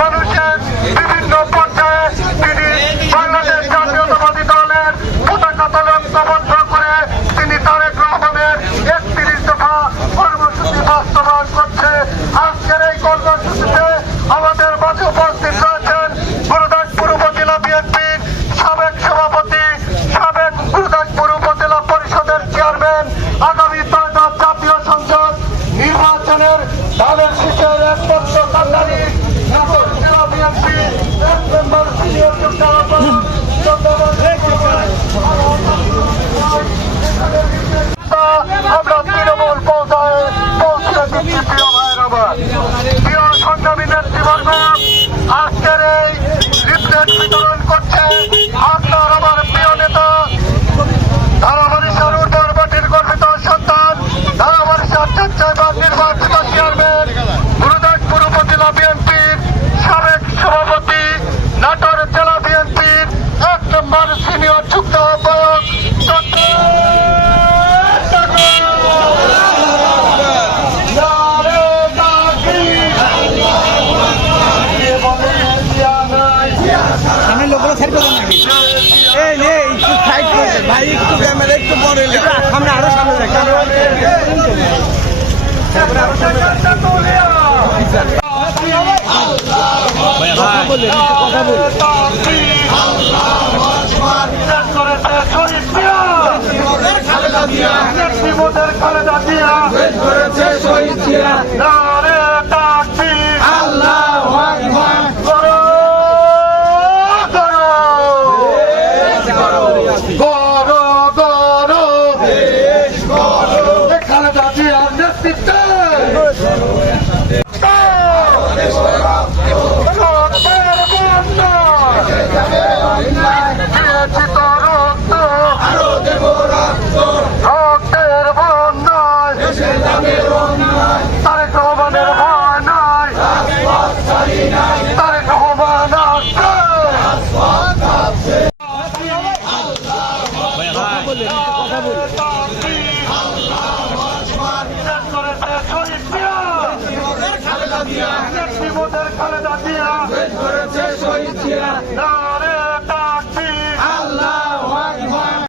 মানুষের বিভিন্ন পর্যায়ে তিনি বাংলাদেশ জাতীয়তাবাদী দলের পতাকা দলে ঐক্যবদ্ধ করে তিনি তারেক রহমানের একত্রিশ দফা কর্মসূচি বাস্তবায়ন করছে। আজকের এই কর্মসূচিতে আমাদের মাঝে উপস্থিত করব আজকের এই ক্যামেরা একটু পরে সামনে আরও সামনে কথা Гетто! 看了大地啊！